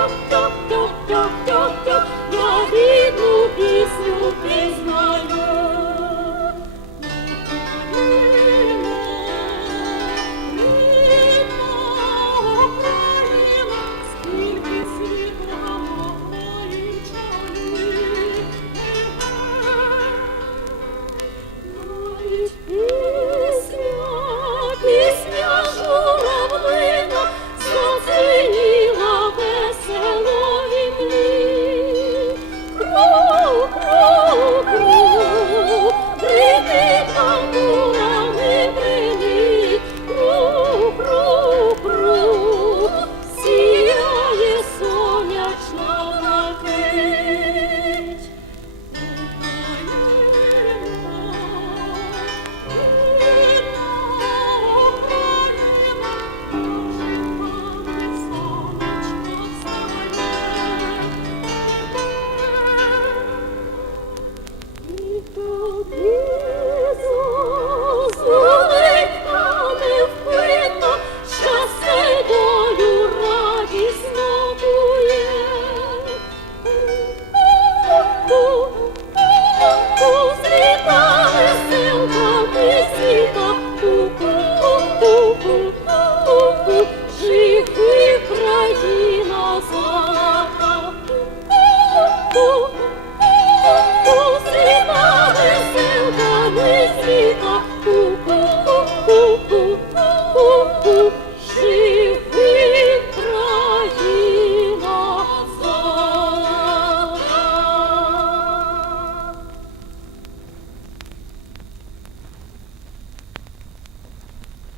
dum dum